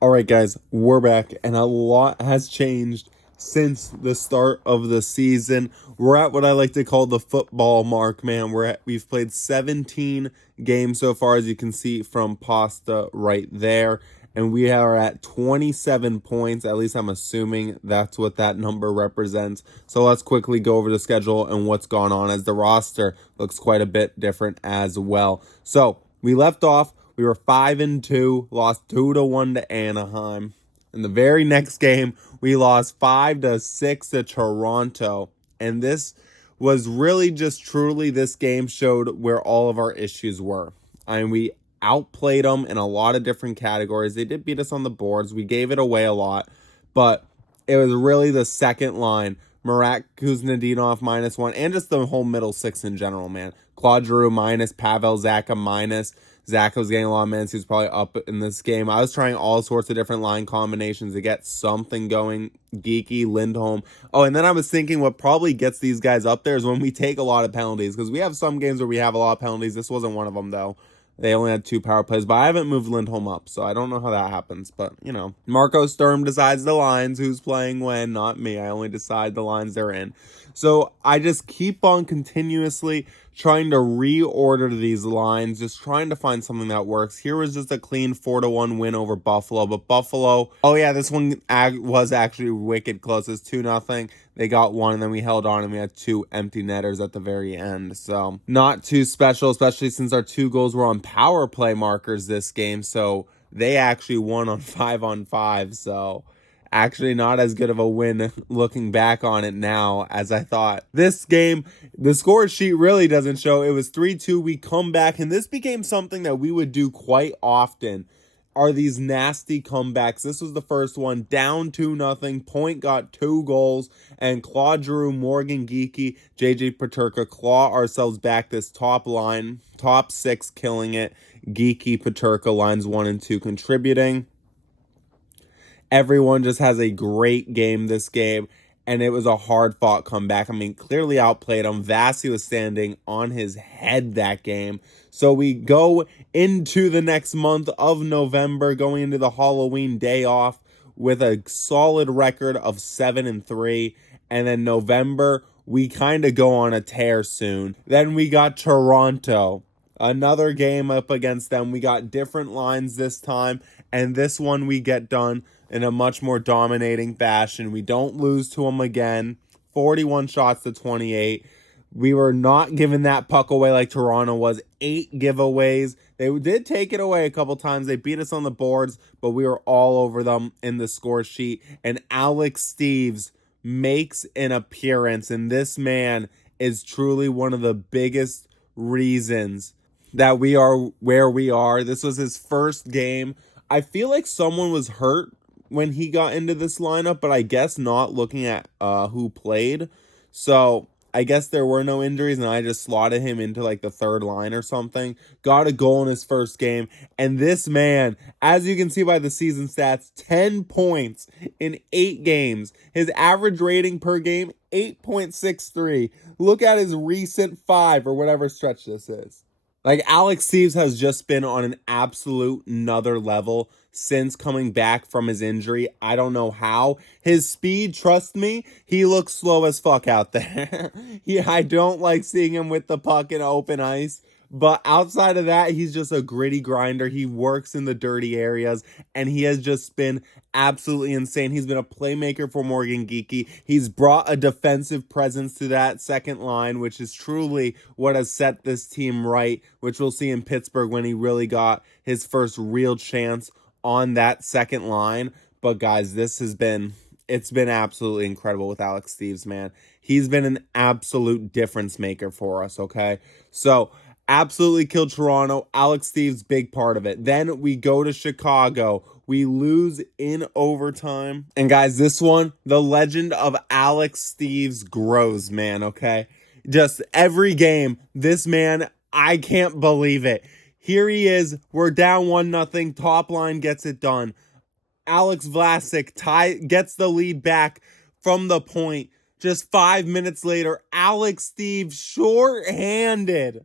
All right, guys, we're back, and a lot has changed since the start of the season. We're at what I like to call the football mark, man. We've played 17 games so far, as you can see from Pasta right there, and we are at 27 points. At least I'm assuming that's what that number represents. So let's quickly go over the schedule and what's gone on, as the roster looks quite a bit different as well. So we left off. We were 5-2, lost 2-1 to Anaheim. In the very next game, we lost 5-6 to Toronto. And this was really just truly, this game showed where all of our issues were. I mean, we outplayed them in a lot of different categories. They did beat us on the boards. We gave it away a lot. But it was really the second line. Marat Kuznetsov -1, and just the whole middle six in general, man. Claude Giroux minus, Pavel Zacha minus. Zach was getting a lot of minutes. He was probably up in this game. I was trying all sorts of different line combinations to get something going. Geeky, Lindholm. Oh, and then I was thinking what probably gets these guys up there is when we take a lot of penalties, because we have some games where we have a lot of penalties. This wasn't one of them, though. They only had 2 power plays, but I haven't moved Lindholm up, so I don't know how that happens. But, Marco Sturm decides the lines, who's playing when, not me. I only decide the lines they're in. So I just keep on continuously trying to reorder these lines, just trying to find something that works. Here was just a clean 4-1 win over Buffalo, but Buffalo, oh yeah, this one was actually wicked close. It's 2-0. They got one, and then we held on, and we had 2 empty netters at the very end. So not too special, especially since our 2 goals were on power play markers this game. So they actually won on 5-on-5. So actually not as good of a win looking back on it now as I thought. This game, the score sheet really doesn't show. It was 3-2. We come back, and this became something that we would do quite often, are these nasty comebacks. This was the first one, down 2-0. Point got 2 goals, and Claude Giroux, Morgan Geeky, JJ Paterka claw ourselves back this top line, top 6 killing it. Geeky, Paterka, lines 1 and 2 contributing. Everyone just has a great game this game, and it was a hard-fought comeback. I mean, clearly outplayed him. Vasi was standing on his head that game. So we go into the next month of November, going into the Halloween day off with a solid record of 7-3. And then November, we kind of go on a tear soon. Then we got Toronto. Another game up against them. We got different lines this time, and this one we get done in a much more dominating fashion. We don't lose to them again. 41 shots to 28. We were not giving that puck away like Toronto was. 8 giveaways. They did take it away a couple times. They beat us on the boards, but we were all over them in the score sheet. And Alex Steves makes an appearance, and this man is truly one of the biggest reasons that we are where we are. This was his first game. I feel like someone was hurt when he got into this lineup, but I guess not, looking at who played. So I guess there were no injuries, and I just slotted him into like the third line or something. Got a goal in his first game, and this man, as you can see by the season stats, 10 points in 8 games. His average rating per game, 8.63. Look at his recent 5 or whatever stretch this is. Like, Alex Steves has just been on an absolute another level since coming back from his injury. I don't know how. His speed, trust me, he looks slow as fuck out there. I don't like seeing him with the puck in open ice. But outside of that, he's just a gritty grinder. He works in the dirty areas, and he has just been absolutely insane. He's been a playmaker for Morgan Geeky. He's brought a defensive presence to that second line, which is truly what has set this team right, which we'll see in Pittsburgh when he really got his first real chance on that second line. But guys, it's been absolutely incredible with Alex Steves, man. He's been an absolute difference maker for us, okay? So absolutely killed Toronto. Alex Steves, big part of it. Then we go to Chicago. We lose in overtime. And guys, this one, the legend of Alex Steves grows, man, okay? Just every game, this man, I can't believe it. Here he is. We're down 1-0. Top line gets it done. Alex Vlasic gets the lead back from the point. Just 5 minutes later, Alex Steves shorthanded.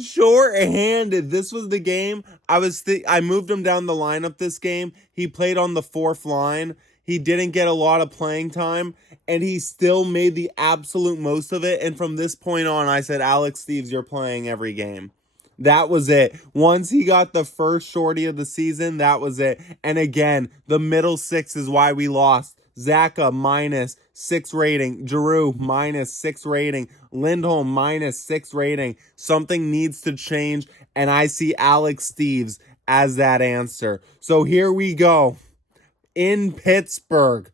Shorthanded. This was the game. I moved him down the lineup this game. He played on the fourth line. He didn't get a lot of playing time, and he still made the absolute most of it. And from this point on, I said, Alex Steves, you're playing every game. That was it. Once he got the first shorty of the season, that was it. And again, the middle six is why we lost. Zaka -6 rating. Giroux -6 rating. Lindholm -6 rating. Something needs to change, and I see Alex Steves as that answer. So here we go. In Pittsburgh,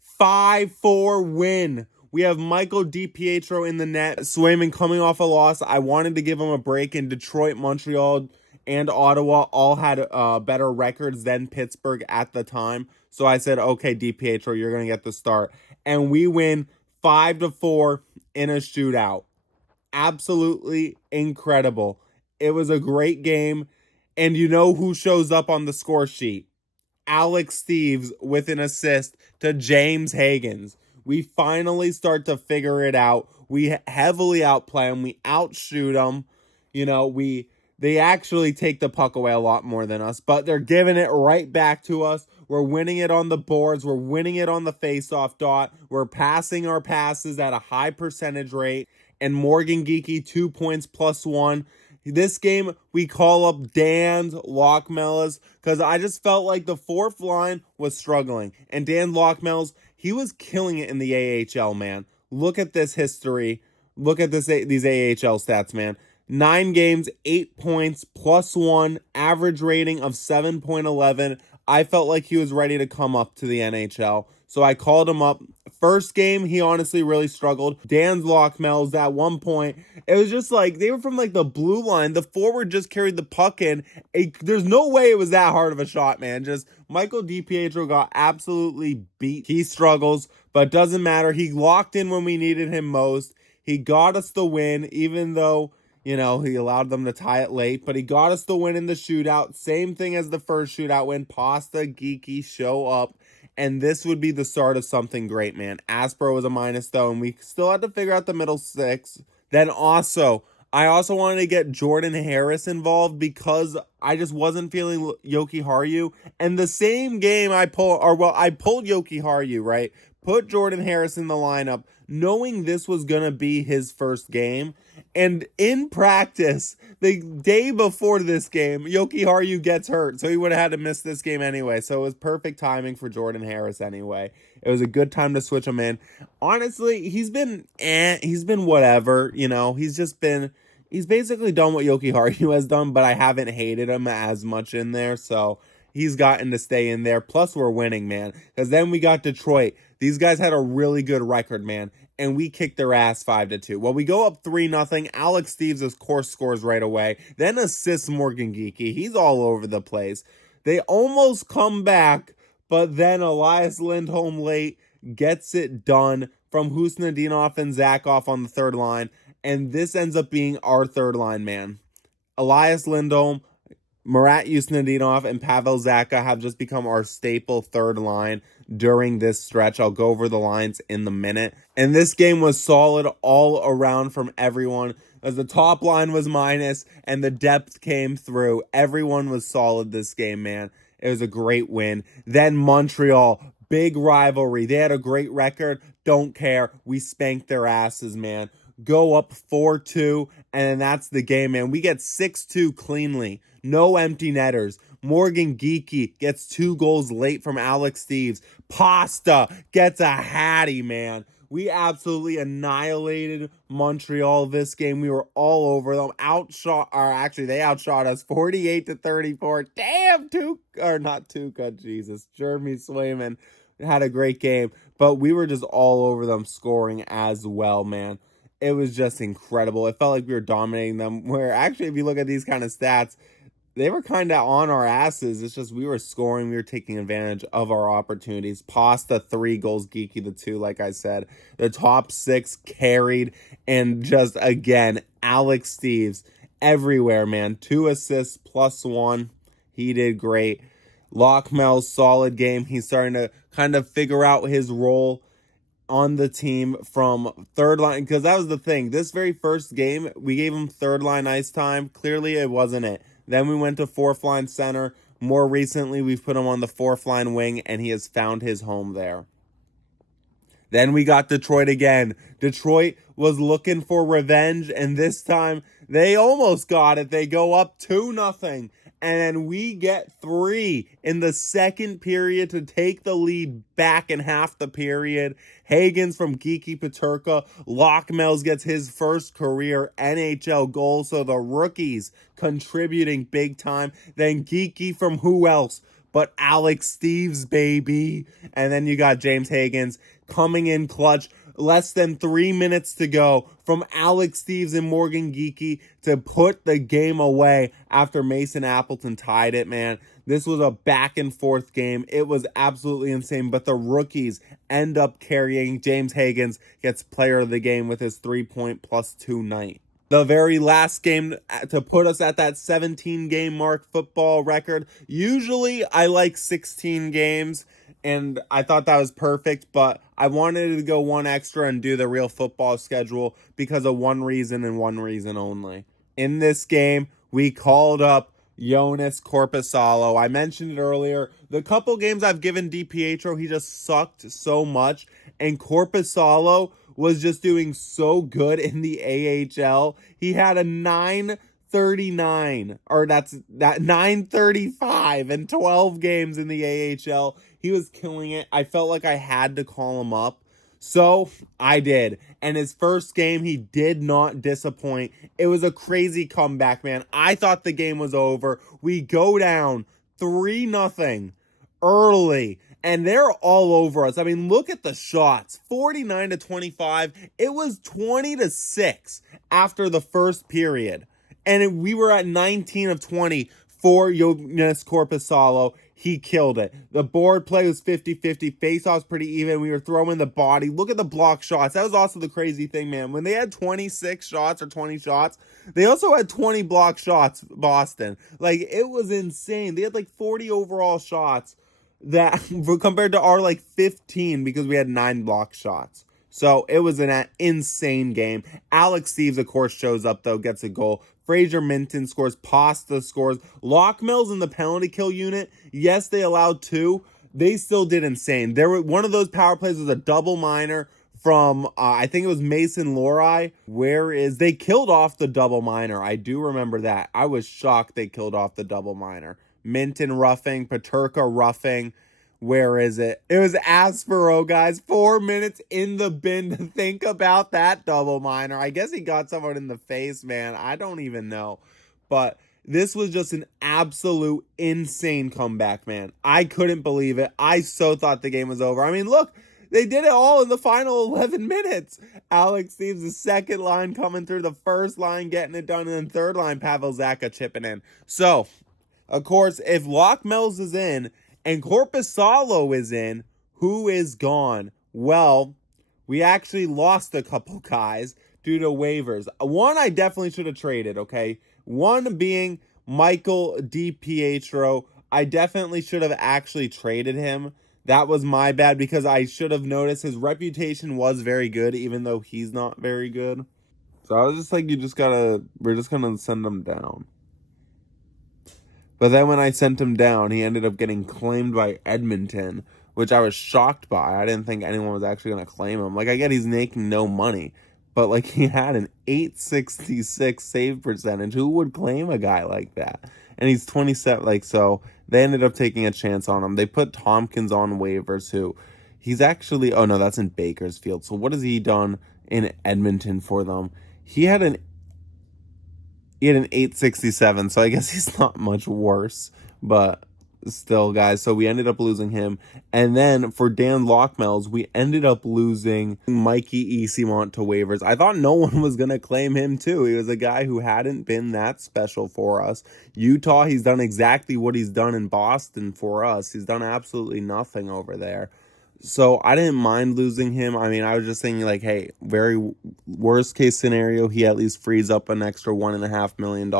5-4 win. We have Michael DiPietro in the net. Swayman coming off a loss. I wanted to give him a break. In Detroit, Montreal, and Ottawa all had better records than Pittsburgh at the time. So I said, okay, DiPietro, you're going to get the start. And we win 5-4 in a shootout. Absolutely incredible. It was a great game. And you know who shows up on the score sheet? Alex Steves with an assist to James Hagens. We finally start to figure it out. We heavily outplay them. We outshoot them. They actually take the puck away a lot more than us, but they're giving it right back to us. We're winning it on the boards. We're winning it on the faceoff dot. We're passing our passes at a high percentage rate. And Morgan Geekie, 2 points +1. This game, we call up Dans Locmells because I just felt like the fourth line was struggling. And Dan Locmells, he was killing it in the AHL, man. Look at this history. Look at these AHL stats, man. 9 games, 8 points, +1, average rating of 7.11. I felt like he was ready to come up to the NHL. So I called him up. First game, he honestly really struggled. Dan's Locmells, at one point, it was just like, they were from like the blue line. The forward just carried the puck in. There's no way it was that hard of a shot, man. Just Michael DiPietro got absolutely beat. He struggles, but doesn't matter. He locked in when we needed him most. He got us the win, even though, he allowed them to tie it late, but he got us the win in the shootout. Same thing as the first shootout win. Pasta, Geeky show up, and this would be the start of something great, man. Aspro was a minus, though, and we still had to figure out the middle six. Then I also wanted to get Jordan Harris involved because I just wasn't feeling Yoki Haru. And the same game I pulled Yoki Haru, right? Put Jordan Harris in the lineup, knowing this was going to be his first game. And in practice, the day before this game, Yoki Haru gets hurt. So he would have had to miss this game anyway. So it was perfect timing for Jordan Harris anyway. It was a good time to switch him in. Honestly, he's been whatever, he's basically done what Yoki Haru has done, but I haven't hated him as much in there. So he's gotten to stay in there. Plus, we're winning, man. Because then we got Detroit. These guys had a really good record, man. And we kicked their ass 5-2. Well, we go up 3-0. Alex Steves, of course, scores right away. Then assists Morgan Geekie. He's all over the place. They almost come back, but then Elias Lindholm late gets it done from Husnudinov and Zakov on the third line. And this ends up being our third line, man. Elias Lindholm, Marat Yusnadinov, and Pavel Zacha have just become our staple third line during this stretch. I'll go over the lines in the minute. And this game was solid all around from everyone, as the top line was minus and the depth came through. Everyone was solid this game, man. It was a great win. Then Montreal, big rivalry. They had a great record. Don't care. We spanked their asses, man. Go up 4-2, and that's the game, man. We get 6-2 cleanly. No empty netters. Morgan Geekie gets 2 goals late from Alex Steves. Pasta gets a hattie, man. We absolutely annihilated Montreal this game. We were all over them. They outshot us 48-34. Damn, Jeremy Swayman had a great game. But we were just all over them scoring as well, man. It was just incredible. It felt like we were dominating them. Where actually, if you look at these kind of stats, they were kind of on our asses. It's just we were scoring. We were taking advantage of our opportunities. Pasta, 3 goals. Geeky, the 2, like I said. The top 6 carried. And just, again, Alex Steves everywhere, man. 2 assists +1. He did great. Locmells, solid game. He's starting to kind of figure out his role on the team from third line, because that was the thing. This very first game, we gave him third line ice time. Clearly, it wasn't it. Then we went to fourth line center. More recently, we've put him on the fourth line wing, and he has found his home there. Then we got Detroit again. Detroit was looking for revenge, and this time they almost got it. They go up 2-0, and we get 3 in the second period to take the lead back in half the period. Hagens from Geeky Peterka. Locmells gets his first career NHL goal, so the rookies contributing big time. Then Geeky from who else but Alex Steves, baby. And then you got James Hagens coming in clutch. Less than 3 minutes to go from Alex Steves and Morgan Geeky to put the game away after Mason Appleton tied it, man. This was a back and forth game. It was absolutely insane, but the rookies end up carrying. James Hagens gets player of the game with his 3-point +2 night. The very last game to put us at that 17-game mark football record. Usually I like 16 games, and I thought that was perfect, but I wanted to go one extra and do the real football schedule because of one reason and one reason only. In this game, we called up Jonas Korpisalo. I mentioned it earlier. The couple games I've given DiPietro, he just sucked so much, and Korpisalo was just doing so good in the AHL. He had a 939, or that 935 in 12 games in the AHL. He was killing it. I felt like I had to call him up, so I did. And his first game, he did not disappoint. It was a crazy comeback, man. I thought the game was over. We go down 3-0 early, and they're all over us. I mean, look at the shots. 49-25. It was 20-6 after the first period. And we were at 19 of 20 for Jonas Korpisalo. He killed it. The board play was 50-50. Face-offs pretty even. We were throwing the body. Look at the block shots. That was also the crazy thing, man. When they had 26 shots or 20 shots, they also had 20 block shots, Boston. Like, it was insane. They had like 40 overall shots that compared to our like 15 because we had 9 block shots. So it was an insane game. Alex Steves, of course, shows up, though, gets a goal. Fraser Minton scores. Pasta scores. Locmells in the penalty kill unit, yes, they allowed 2. They still did insane. One of those power plays was a double minor from, I think it was Mason Lohrei. They killed off the double minor. I do remember that. I was shocked they killed off the double minor. Minton roughing, Peterka roughing. Where is it? It was Aspero, guys. 4 minutes in the bin to think about that double minor. I guess he got someone in the face, man. I don't even know. But this was just an absolute insane comeback, man. I couldn't believe it. I so thought the game was over. I mean, look, they did it all in the final 11 minutes. Alex Steves, the second line coming through, the first line getting it done, and then third line, Pavel Zacha chipping in. So, of course, if Locmells is in and Korpisalo is in, who is gone? Well, we actually lost a couple guys due to waivers. One I definitely should have traded, okay? One being Michael DiPietro. I definitely should have actually traded him. That was my bad because I should have noticed his reputation was very good, even though he's not very good. So I was just like, we're just gonna send him down. But then when I sent him down, he ended up getting claimed by Edmonton, which I was shocked by. I didn't think anyone was actually going to claim him. Like, I get he's making no money, but, like, he had an .866 save percentage. Who would claim a guy like that? And he's 27, like, so they ended up taking a chance on him. They put Tompkins on waivers, who he's actually, oh, no, that's in Bakersfield. So what has he done in Edmonton for them? He had an .867, so I guess he's not much worse, but still, guys. So we ended up losing him. And then for Dans Locmells, we ended up losing Mikey Easymont to waivers. I thought no one was going to claim him, too. He was a guy who hadn't been that special for us. Utah, he's done exactly what he's done in Boston for us. He's done absolutely nothing over there. So I didn't mind losing him. I mean, I was just thinking like, hey, very worst case scenario, he at least frees up an extra $1.5 million.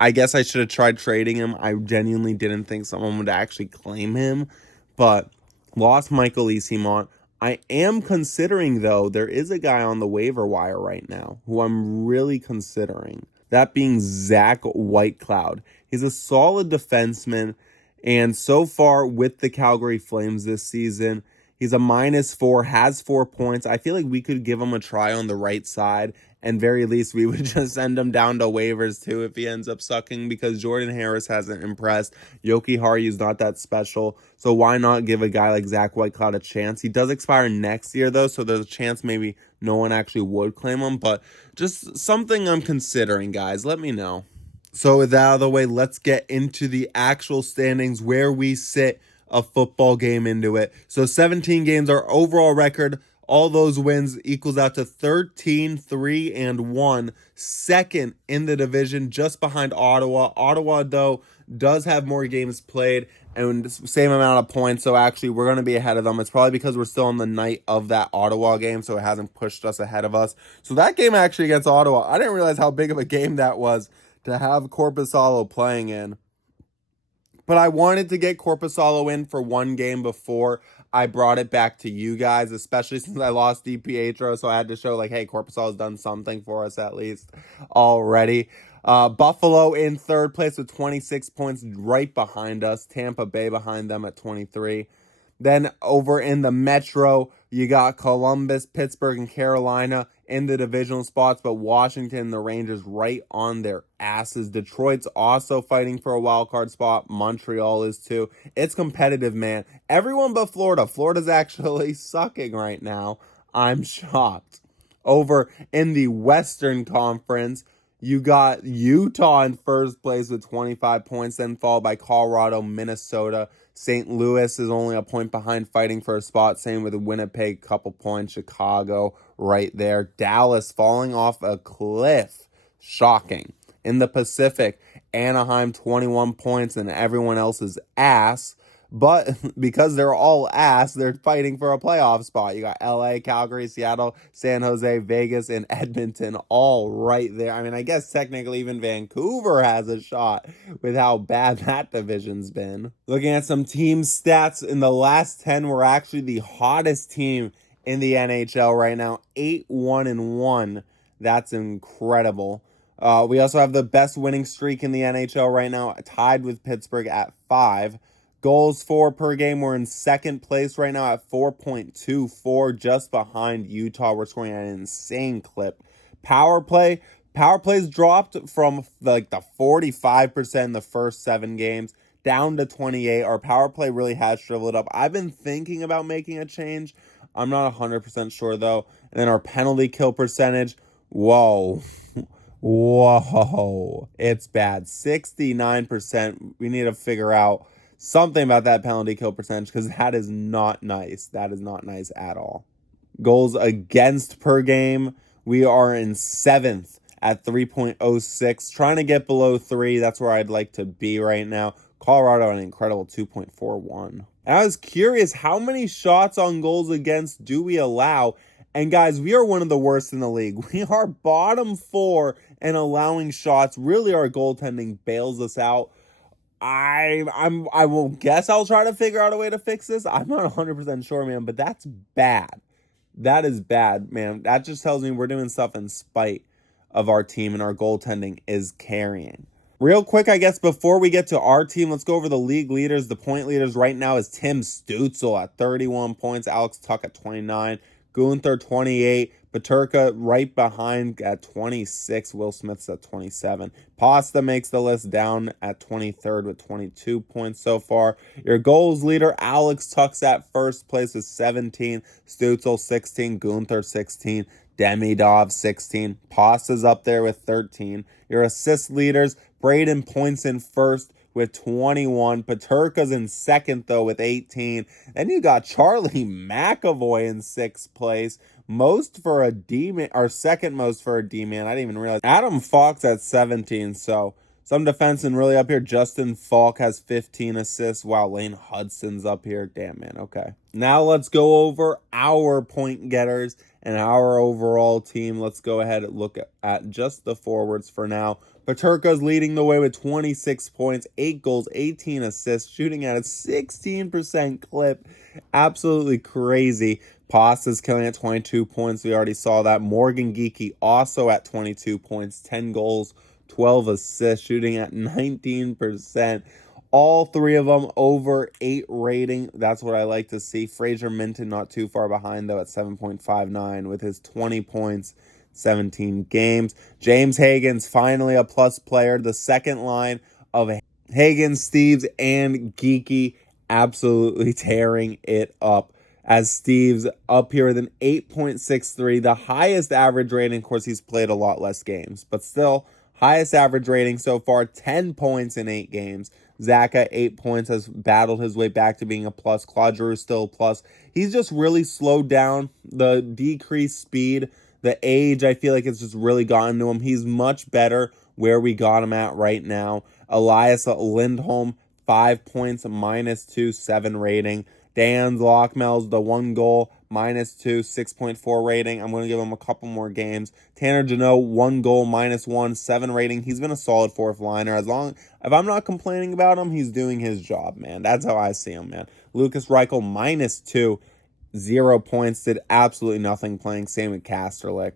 I guess I should have tried trading him. I genuinely didn't think someone would actually claim him, but lost Michael Easymont. I am considering, though, there is a guy on the waiver wire right now who I'm really considering. That being Zach Whitecloud. He's a solid defenseman, and so far with the Calgary Flames this season, he's a -4, has 4 points. I feel like we could give him a try on the right side, and very least we would just send him down to waivers too if he ends up sucking, because Jordan Harris hasn't impressed. Yoki Haryu's not that special, so why not give a guy like Zach Whitecloud a chance? He does expire next year though, so there's a chance maybe no one actually would claim him, but just something I'm considering, guys. Let me know. So with that out of the way, let's get into the actual standings, where we sit a football game into it. So 17 games, our overall record, all those wins equals out to 13-3-1, second in the division, just behind Ottawa. Ottawa, though, does have more games played and same amount of points, so actually we're going to be ahead of them. It's probably because we're still on the night of that Ottawa game, so it hasn't pushed us ahead of us. So that game actually against Ottawa, I didn't realize how big of a game that was to have Korpisalo playing in. But I wanted to get Korpisalo in for one game before I brought it back to you guys, especially since I lost DiPietro, so I had to show, like, hey, Korpisalo's done something for us at least already. Buffalo in third place with 26 points, right behind us. Tampa Bay behind them at 23. Then over in the Metro, you got Columbus, Pittsburgh, and Carolina in the divisional spots, but Washington and the Rangers right on their asses. Detroit's also fighting for a wild card spot. Montreal is too. It's competitive, man. Everyone but Florida. Florida's actually sucking right now. I'm shocked. Over in the Western Conference, you got Utah in first place with 25 points, then followed by Colorado, Minnesota. St. Louis is only a point behind, fighting for a spot. Same with Winnipeg, couple points. Chicago right there. Dallas falling off a cliff. Shocking. In the Pacific, Anaheim 21 points and everyone else is ass. But because they're all ass, they're fighting for a playoff spot. You got LA, Calgary, Seattle, San Jose, Vegas, and Edmonton all right there. I mean, I guess technically even Vancouver has a shot with how bad that division's been. Looking at some team stats, in the last 10, we're actually the hottest team in the NHL right now. 8-1-1. That's incredible. We also have the best winning streak in the NHL right now, tied with Pittsburgh at 5. Goals for per game, we're in second place right now at 4.24, just behind Utah. We're scoring at an insane clip. Power plays dropped from like the 45% in the first 7 games down to 28. Our power play really has shriveled up. I've been thinking about making a change. I'm not 100% sure though. And then our penalty kill percentage, whoa. Whoa, it's bad. 69%. We need to figure out something about that penalty kill percentage, because that is not nice. That is not nice at all. Goals against per game, we are in 7th at 3.06. Trying to get below 3. That's where I'd like to be right now. Colorado, an incredible 2.41. And I was curious, how many shots on goals against do we allow? And guys, we are one of the worst in the league. We are bottom 4 in allowing shots. Really, our goaltending bails us out. I will guess I'll try to figure out a way to fix this. I'm not 100% sure, man, but that's bad. That is bad, man. That just tells me we're doing stuff in spite of our team, and our goaltending is carrying. Real quick, I guess, before we get to our team, let's go over the league leaders. The point leaders right now is Tim Stützle at 31 points, Alex Tuch at 29, Gunther 28, Peterka right behind at 26, Will Smith's at 27. Pasta makes the list down at 23rd with 22 points so far. Your goals leader, Alex Tuch's at first place with 17, Stützle 16, Gunther 16, Demidov 16, Pasta's up there with 13. Your assist leaders, Braden Points in first with 21. Peterka's in second, though, with 18. Then you got Charlie McAvoy in 6th place. Most for a D-man, or second most for a D-man. I didn't even realize. Adam Falk's at 17, so some defensemen really up here. Justin Falk has 15 assists. Wow, Lane Hudson's up here. Damn, man, okay. Now let's go over our point getters and our overall team. Let's go ahead and look at just the forwards for now. Peterka's leading the way with 26 points, 8 goals, 18 assists, shooting at a 16% clip. Absolutely crazy. Pasta's killing at 22 points. We already saw that. Morgan Geekie also at 22 points, 10 goals, 12 assists, shooting at 19%. All three of them over 8 rating. That's what I like to see. Fraser Minton not too far behind, though, at 7.59 with his 20 points, 17 games. James Hagens, finally a plus player. The second line of Hagens, Steves, and Geekie absolutely tearing it up. As Steves up here with an 8.63, the highest average rating. Of course, he's played a lot less games, but still, highest average rating so far, 10 points in 8 games. Zach at 8 points has battled his way back to being a plus. Claude Giroux still a plus. He's just really slowed down. The decreased speed, the age, I feel like it's just really gotten to him. He's much better where we got him at right now. Elias Lindholm, 5 points, -2, 7 rating. Dans Locmells, the 1 goal, -2, 6.4 rating. I'm going to give him a couple more games. Tanner Jeannot, 1 goal, -1, 7 rating. He's been a solid fourth liner. If I'm not complaining about him, he's doing his job, man. That's how I see him, man. Lucas Reichel, -2, 0 points, did absolutely nothing playing. Same with Kasterlik.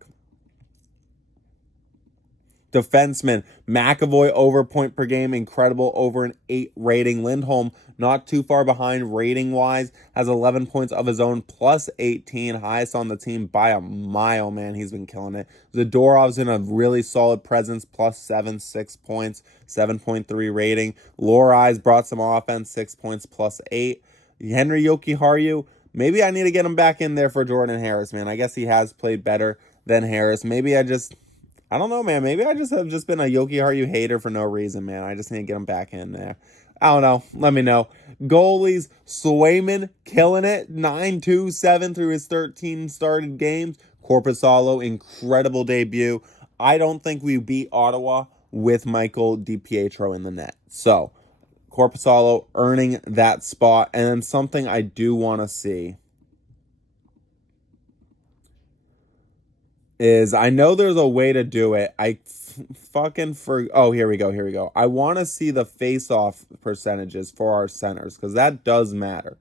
Defenseman, McAvoy over point per game, incredible, over an 8 rating. Lindholm, not too far behind rating-wise, has 11 points of his own, +18, highest on the team by a mile, man. He's been killing it. Zadorov's in a really solid presence, +7, 6 points, 7.3 rating. Lohrai's brought some offense, 6 points, +8. Henry Jokiharju, maybe I need to get him back in there for Jordan Harris, man. I guess he has played better than Harris. I don't know, man. Maybe I have just been a Jokiharju hater for no reason, man. I just need to get him back in there. I don't know. Let me know. Goalies, Swayman killing it. 9-2-7 through his 13 started games. Korpisalo, incredible debut. I don't think we beat Ottawa with Michael DiPietro in the net. So, Korpisalo earning that spot. And then something I do want to see is, I know there's a way to do it. Oh, here we go. I want to see the face-off percentages for our centers, because that does matter.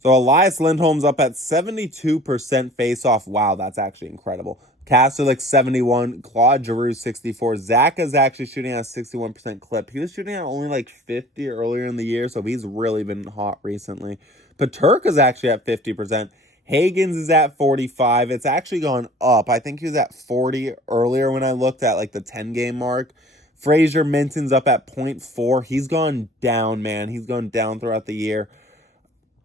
So Elias Lindholm's up at 72% face-off. Wow, that's actually incredible. Kasterlik 71, Claude Giroux 64. Zach is actually shooting at a 61% clip. He was shooting at only like 50 earlier in the year, so he's really been hot recently. Peterka is actually at 50%. Hagens is at 45. It's actually gone up. I think he was at 40 earlier when I looked at like the 10-game mark. Fraser Minton's up at 0.4. He's gone down, man. He's gone down throughout the year.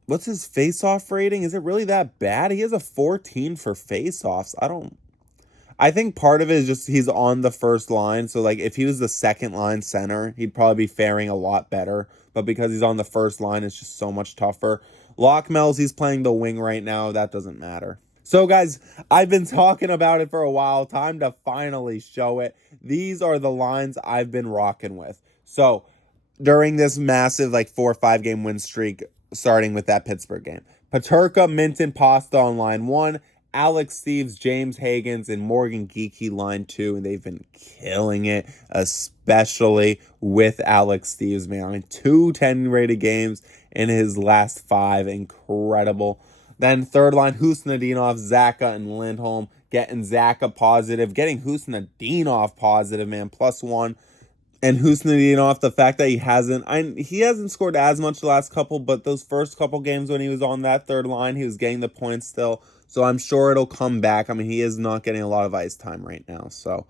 What's his face-off rating? Is it really that bad? He has a 14 for face-offs. I think part of it is just he's on the first line. So, like, if he was the second line center, he'd probably be faring a lot better. But because he's on the first line, it's just so much tougher. Locmells, he's playing the wing right now. That doesn't matter. So, guys, I've been talking about it for a while. Time to finally show it. These are the lines I've been rocking with. So, during this massive, 4 or 5 game win streak, starting with that Pittsburgh game, Peterka, Minton, Pasta on line 1. Alex Steves, James Hagens, and Morgan Geekie line 2, and they've been killing it, especially with Alex Steves, man. I mean, 2 10-rated games in his last 5. Incredible. Then third line, Husnadinov, Zaka, and Lindholm. Getting Zaka positive, getting Husnadinov positive, man, +1. And Husnadinov, the fact that he hasn't scored as much the last couple, but those first couple games when he was on that third line, he was getting the points still. So I'm sure it'll come back. I mean, he is not getting a lot of ice time right now. So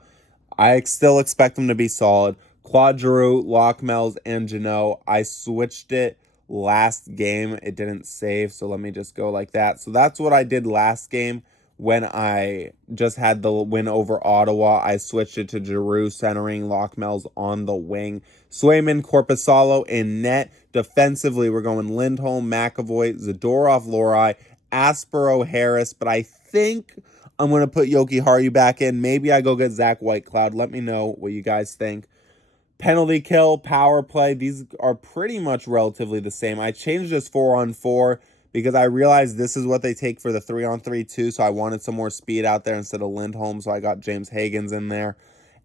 I still expect him to be solid. Claude Giroux, Locmells, and Jeannot. I switched it last game. It didn't save, so let me just go like that. So that's what I did last game when I just had the win over Ottawa. I switched it to Giroux centering, Locmells on the wing. Swayman, Korpisalo in net. Defensively, we're going Lindholm, McAvoy, Zadorov, Lohrei, Aspero, Harris, but I think I'm going to put Jokiharju back in. Maybe I go get Zach Whitecloud. Let me know what you guys think. Penalty kill, power play, these are pretty much relatively the same. I changed this 4-on-4 because I realized this is what they take for the 3-on-3 too, so I wanted some more speed out there instead of Lindholm, so I got James Hagens in there.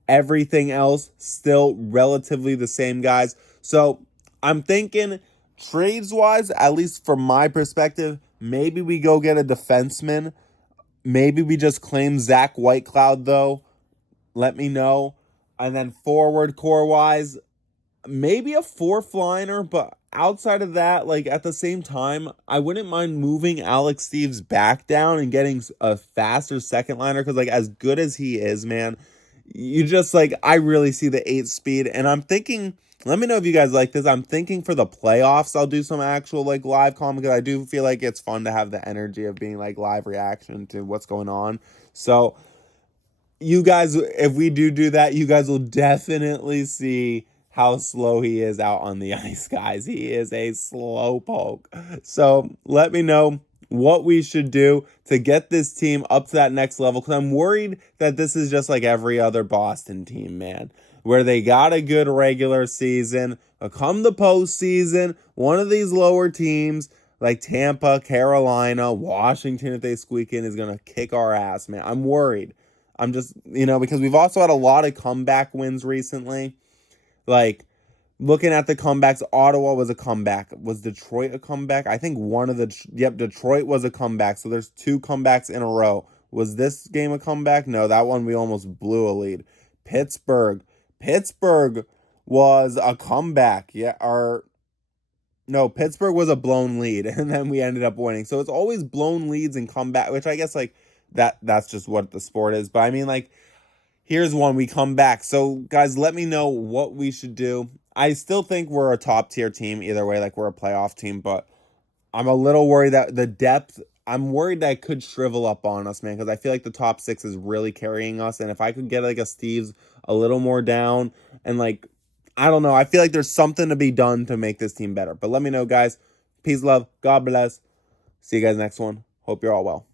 Everything else still relatively the same, guys. So I'm thinking trades-wise, at least from my perspective, Maybe we go get a defenseman. Maybe we just claim Zach Whitecloud, though. Let me know. And then forward core wise, maybe a fourth liner, but outside of that, like at the same time, I wouldn't mind moving Alex Steves back down and getting a faster second liner because, like, as good as he is, man, you just like, I really see the 8 speed, and I'm thinking. Let me know if you guys like this. I'm thinking for the playoffs, I'll do some actual like live comment because I do feel like it's fun to have the energy of being like live reaction to what's going on. So you guys, if we do that, you guys will definitely see how slow he is out on the ice, guys. He is a slow poke. So let me know what we should do to get this team up to that next level, because I'm worried that this is just like every other Boston team, man, where they got a good regular season, but come the postseason, one of these lower teams like Tampa, Carolina, Washington, if they squeak in, is going to kick our ass, man. I'm worried. I'm just, because we've also had a lot of comeback wins recently. Like, looking at the comebacks, Ottawa was a comeback. Was Detroit a comeback? I think Detroit was a comeback. So there's 2 comebacks in a row. Was this game a comeback? No, that one we almost blew a lead. Pittsburgh was a comeback. No, Pittsburgh was a blown lead, and then we ended up winning. So it's always blown leads and comeback, which I guess like that's just what the sport is. But I mean, like, here's one, we come back. So guys, let me know what we should do. I still think we're a top tier team either way, like we're a playoff team, but I'm a little worried that the depth, I'm worried that it could shrivel up on us, man, because I feel like the top 6 is really carrying us. And if I could get like a Steve's a little more down and like, I don't know, I feel like there's something to be done to make this team better. But let me know, guys. Peace, love, God bless. See you guys next one. Hope you're all well.